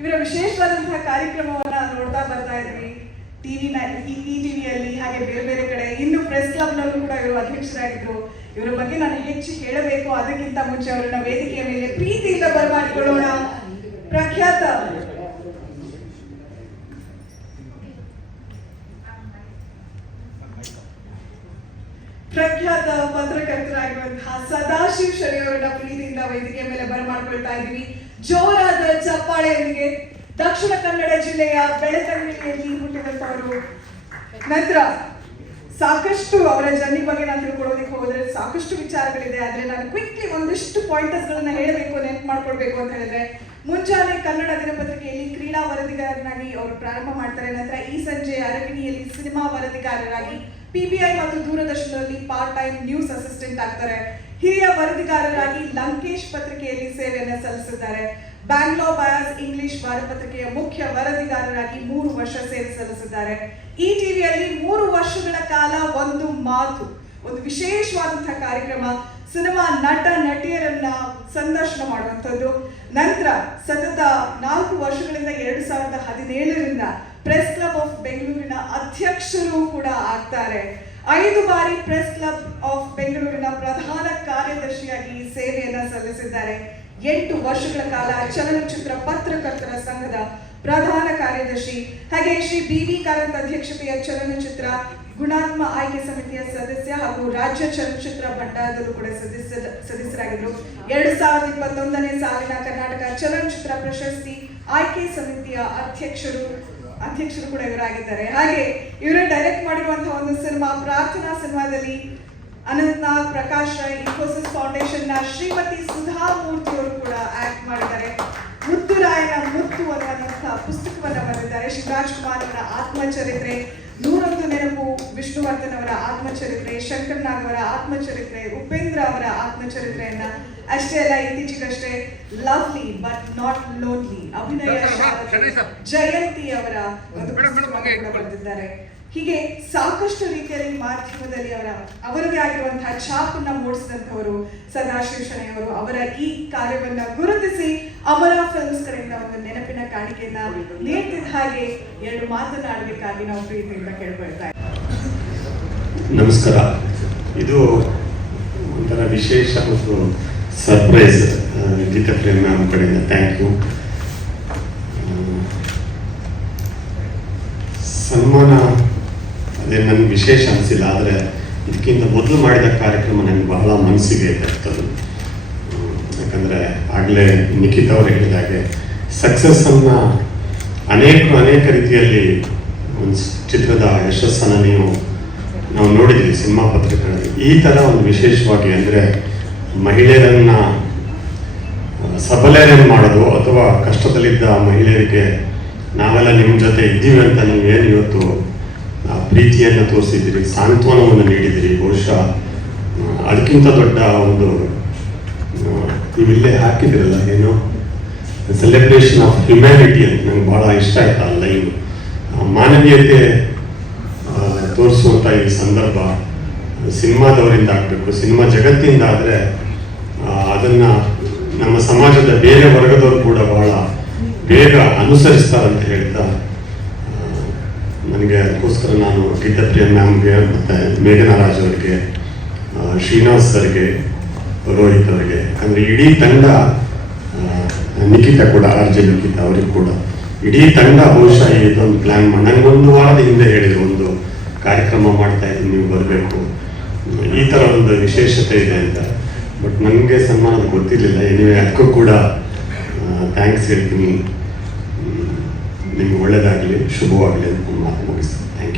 ಇವರ ವಿಶೇಷವಾದಂತಹ ಕಾರ್ಯಕ್ರಮವನ್ನ ನೋಡ್ತಾ ಬರ್ತಾ ಇದ್ವಿ ಟಿವಿಯಲ್ಲಿ, ಹಾಗೆ ಬೇರೆ ಬೇರೆ ಕಡೆ. ಇನ್ನು ಪ್ರೆಸ್ ಕ್ಲಬ್ನಲ್ಲೂ ಕೂಡ ಇವರು ಅಧ್ಯಕ್ಷರಾಗಿದ್ರು. ಇವರ ಬಗ್ಗೆ ನಾನು ಹೆಚ್ಚು ಹೇಳಬೇಕು, ಅದಕ್ಕಿಂತ ಮುಂಚೆ ಅವರನ್ನ ವೇದಿಕೆಯ ಮೇಲೆ ಪ್ರೀತಿಯಿಂದ ಬರಮಾಡಿಕೊಳ್ಳೋಣ. ಪ್ರಖ್ಯಾತ ಪತ್ರಕರ್ತರಾಗಿರುವಂತಹ ಸದಾಶಿವ್ ಶೆಣೈ ಅವರನ್ನ ಪ್ರೀತಿಯಿಂದ ವೇದಿಕೆಯ ಮೇಲೆ ಬರಮಾಡ್ಕೊಳ್ತಾ ಇದ್ದೀವಿ. ಜೋರಾದ ಚಪ್ಪಾಳೆಯೊಂದಿಗೆ ದಕ್ಷಿಣ ಕನ್ನಡ ಜಿಲ್ಲೆಯ ಬೆಳತಂಗಡಿಯಲ್ಲಿ ಹುಟ್ಟಿದಂತವರು. ನಂತರ ಸಾಕಷ್ಟು ಅವರ ಜರ್ನಿ ಬಗ್ಗೆ ನಾನು ತಿಳ್ಕೊಳ್ಳೋದಕ್ಕೆ ಹೋದ್ರೆ ಸಾಕಷ್ಟು ವಿಚಾರಗಳಿದೆ. ಆದ್ರೆ ನಾನು ಕ್ವಿಕ್ಲಿ ಒಂದಿಷ್ಟು ಪಾಯಿಂಟರ್ಸ್ ಗಳನ್ನ ಹೇಳಬೇಕು, ನೆನಪು ಮಾಡ್ಕೊಳ್ಬೇಕು ಅಂತ ಹೇಳಿದ್ರೆ, ಮುಂಜಾನೆ ಕನ್ನಡ ದಿನಪತ್ರಿಕೆಯಲ್ಲಿ ಕ್ರೀಡಾ ವರದಿಗಾರನಾಗಿ ಅವರು ಪ್ರಾರಂಭ ಮಾಡ್ತಾರೆ. ನಂತರ ಈ ಸಂಜೆ ಅರಗಿಣಿಯಲ್ಲಿ ಸಿನಿಮಾ ವರದಿಗಾರರಾಗಿ, PBI ಮತ್ತು ದೂರದರ್ಶನದಲ್ಲಿ ಪಾರ್ಟ್ ಟೈಮ್ ನ್ಯೂಸ್ ಅಸಿಸ್ಟೆಂಟ್ ಆಗ್ತಾರೆ. ಹಿರಿಯ ವರದಿಗಾರರಾಗಿ ಲಂಕೇಶ್ ಪತ್ರಿಕೆಯಲ್ಲಿ ಸೇವೆಯನ್ನು ಸಲ್ಲಿಸಿದ್ದಾರೆ. ಬ್ಯಾಂಗ್ಲೋರ್ ಬಯಾಸ್ ಇಂಗ್ಲಿಷ್ ವಾರಪತ್ರಿಕೆಯ ಮುಖ್ಯ ವರದಿಗಾರರಾಗಿ 3 ವರ್ಷ ಸೇವೆ ಸಲ್ಲಿಸಿದ್ದಾರೆ. ಈ ಟಿವಿಯಲ್ಲಿ 3 ವರ್ಷಗಳ ಕಾಲ ಒಂದು ವಿಶೇಷವಾದಂತಹ ಕಾರ್ಯಕ್ರಮ, ಸಿನಿಮಾ ನಟ ನಟಿಯರನ್ನ ಸಂದರ್ಶನ ಮಾಡುವಂಥದ್ದು. ನಂತರ ಸತತ 4 ವರ್ಷಗಳಿಂದ 2017ರಿಂದ ಪ್ರೆಸ್ ಕ್ಲಬ್ ಆಫ್ ಬೆಂಗಳೂರಿನ ಅಧ್ಯಕ್ಷರು ಕೂಡ ಆಗ್ತಾರೆ. 5 ಬಾರಿ ಪ್ರೆಸ್ ಕ್ಲಬ್ ಆಫ್ ಬೆಂಗಳೂರಿನ ಪ್ರಧಾನ ಕಾರ್ಯದರ್ಶಿಯಾಗಿ ಸೇವೆಯನ್ನ ಸಲ್ಲಿಸಿದ್ದಾರೆ. 8 ವರ್ಷಗಳ ಕಾಲ ಚಲನಚಿತ್ರ ಪತ್ರಕರ್ತರ ಸಂಘದ ಪ್ರಧಾನ ಕಾರ್ಯದರ್ಶಿ, ಹಾಗೆ ಶ್ರೀ BV ಕಾರಂತ್ ಅಧ್ಯಕ್ಷತೆಯ ಚಲನಚಿತ್ರ ಗುಣಾತ್ಮ ಆಯ್ಕೆ ಸಮಿತಿಯ ಸದಸ್ಯ ಹಾಗೂ ರಾಜ್ಯ ಚಲನಚಿತ್ರ ಭಂಡಾರದಲ್ಲೂ ಕೂಡ ಸದಸ್ಯರಾಗಿದ್ದರು. 2021ನೇ ಸಾಲಿನ ಕರ್ನಾಟಕ ಚಲನಚಿತ್ರ ಪ್ರಶಸ್ತಿ ಆಯ್ಕೆ ಸಮಿತಿಯ ಅಧ್ಯಕ್ಷರು ಕೂಡ ಇವರಾಗಿದ್ದಾರೆ. ಹಾಗೆ ಇವರು ಡೈರೆಕ್ಟ್ ಮಾಡಿರುವಂತಹ ಒಂದು ಸಿನಿಮಾ ಪ್ರಾರ್ಥನಾ ಸಿನಿಮಾದಲ್ಲಿ ಅನಂತನಾಗ್, ಪ್ರಕಾಶ್ ರೈ, ಇನ್ಫೋಸಿಸ್ ಫೌಂಡೇಶನ್ ನ ಶ್ರೀಮತಿ ಸುಧಾ ಮೂರ್ತಿ ಅವರು ಕೂಡ ಆಕ್ಟ್ ಮಾಡಿದ್ದಾರೆ. ಮುತ್ತುರಾಯನ ಮುತ್ತು ಅನ್ನುವಂತಹ ಪುಸ್ತಕವನ್ನ ಬರೆದಿದ್ದಾರೆ. ಶಿವರಾಜ್ ಕುಮಾರ್ ಅವರ ಆತ್ಮಚರಿತ್ರೆ, 101 ನೆನಪು, ವಿಷ್ಣುವರ್ಧನ್ ಅವರ ಆತ್ಮಚರಿತ್ರೆ, ಶಂಕರ್ ನಾಗ್ ಅವರ ಆತ್ಮಚರಿತ್ರೆ, ಉಪೇಂದ್ರ ಅವರ ಆತ್ಮಚರಿತ್ರೆಯನ್ನ, ಅಷ್ಟೇ ಅಲ್ಲ ಇತ್ತೀಚೆಗಷ್ಟೇ ಲವ್ಲಿ ಬಟ್ ನಾಟ್ ಲೋನ್ಲಿ ಅಭಿನಯ ಜಯಂತಿ ಅವರ ಒಂದು ಪುಸ್ತಕವನ್ನು ಬರೆದಿದ್ದಾರೆ. ಹೀಗೆ ಸಾಕಷ್ಟು ರೀತಿಯಲ್ಲಿ ಮಾಧ್ಯಮದಲ್ಲಿ ಅವರದೇ ಆಗಿರುವಂತಹ ಛಾಪನ್ನ ಮೂಡಿಸಿದಂಥವರು ಸದಾಶಿವ್ ಶೆಣೈ ಅವರು. ಅವರ ಈ ಕಾರ್ಯವನ್ನ ಗುರುತಿಸಿ ಅಮರ ಫಿಲ್ಮ್ಸ್ ಕಡೆಯಿಂದ ಒಂದು ನೆನಪಿನ ಕಾಣಿಕೆಯನ್ನ ನೀಡ್ತಿದ್ದ ಹಾಗೆ 2 ಮಾತನಾಡಬೇಕಾಗಿ ನಾವು ಪ್ರೀತಿಯಿಂದ ಕೇಳ್ಕೊಳ್ತಾ ಇದ್ದೀವಿ. ನಮಸ್ಕಾರ. ಇದು ಒಂಥರ ವಿಶೇಷ ಮತ್ತು ಸರ್ಪ್ರೈಸ್ ಗೀತಾ ಪ್ರೇಮ್ ಮ್ಯಾಮ್ ಕಡೆಯಿಂದ ಥ್ಯಾಂಕ್ ಯು. ಸನ್ಮಾನ ಅದೇ ನನಗೆ ವಿಶೇಷ ಅನಿಸಿಲ್ಲ, ಆದರೆ ಇದಕ್ಕಿಂತ ಮೊದಲು ಮಾಡಿದ ಕಾರ್ಯಕ್ರಮ ನನಗೆ ಬಹಳ ಮನಸ್ಸಿಗೆ ತರ್ತದೆ. ಯಾಕಂದರೆ ಆಗಲೇ ನಿಖಿತ್ ಅವರು ಹೇಳಿದ ಹಾಗೆ ಸಕ್ಸಸ್ಸನ್ನು ಅನೇಕ ರೀತಿಯಲ್ಲಿ ಒಂದು ಚಿತ್ರದ ಯಶಸ್ಸನ್ನು ನಾವು ನೋಡಿದ್ವಿ ಸಿನಿಮಾ ಪತ್ರಿಕೆಗಳಲ್ಲಿ. ಈ ಥರ ಒಂದು ವಿಶೇಷವಾಗಿ ಅಂದರೆ ಮಹಿಳೆಯರನ್ನ ಸಬಲರನ್ನು ಮಾಡೋದು ಅಥವಾ ಕಷ್ಟದಲ್ಲಿದ್ದ ಮಹಿಳೆಯರಿಗೆ ನಾವೆಲ್ಲ ನಿಮ್ಮ ಜೊತೆ ಇದ್ದೀವಿ ಅಂತ ನೀವೇನು ಇವತ್ತು ಪ್ರೀತಿಯನ್ನು ತೋರಿಸಿದ್ದೀರಿ, ಸಾಂತ್ವನವನ್ನು ನೀಡಿದಿರಿ. ಬಹುಶಃ ಅದಕ್ಕಿಂತ ದೊಡ್ಡ ಒಂದು ನೀವಿಲ್ಲೇ ಹಾಕಿದಿರಲ್ಲ ಏನು ಸೆಲೆಬ್ರೇಷನ್ ಆಫ್ ಹ್ಯುಮ್ಯಾನಿಟಿ ಅಂತ ನಂಗೆ ಭಾಳ ಇಷ್ಟ ಆಯ್ತು. ಆ ಲೈವ್ ಮಾನವೀಯತೆ ತೋರಿಸುವಂಥ ಈ ಸಂದರ್ಭ ಸಿನಿಮಾದವರಿಂದ ಆಗಬೇಕು, ಸಿನಿಮಾ ಜಗತ್ತಿಂದ ಆದರೆ ಅದನ್ನು ನಮ್ಮ ಸಮಾಜದ ಬೇರೆ ವರ್ಗದವರು ಕೂಡ ಬಹಳ ಬೇಗ ಅನುಸರಿಸ್ತಾರಂತ ಹೇಳ್ತಾ ನನಗೆ ಅದಕ್ಕೋಸ್ಕರ ನಾನು ಗೀತಾ ಪ್ರೇಮ್ ಮ್ಯಾಮ್ಗೆ ಮತ್ತು ಮೇಘನಾ ರಾಜ್ ಅವರಿಗೆ, ಶ್ರೀನಿವಾಸ್ ಸರ್ಗೆ, ರೋಹಿತ್ ಅವರಿಗೆ, ಯಾಕಂದರೆ ಇಡೀ ತಂಡ, ನಿಖಿತಾ ಕೂಡ RJ ನಿಖಿತಾ ಅವರಿಗೆ ಕೂಡ ಇಡೀ ತಂಡ ಬಹುಶಃ ಇದೊಂದು ಪ್ಲ್ಯಾನ್ ಮಾಡಿ ನನಗೆ 1 ವಾರದ ಹಿಂದೆ ಹೇಳಿದ್ರು ಒಂದು ಕಾರ್ಯಕ್ರಮ ಮಾಡ್ತಾ ಇದ್ದೀನಿ, ನೀವು ಬರಬೇಕು, ಈ ಥರ ಒಂದು ವಿಶೇಷತೆ ಇದೆ ಅಂತ. ಬಟ್ ನನಗೆ ಸನ್ಮಾನದ ಗೊತ್ತಿರಲಿಲ್ಲ. ಎನಿವೆ ಅದಕ್ಕೂ ಕೂಡ ಥ್ಯಾಂಕ್ಸ್ ಹೇಳ್ತೀನಿ. ನಿಮ್ಗೆ ಒಳ್ಳೆಯದಾಗಲಿ, ಶುಭವಾಗಲಿ ಅಂತ ಮಾತು ಮುಗಿಸ್ತೀನಿ. Thank you.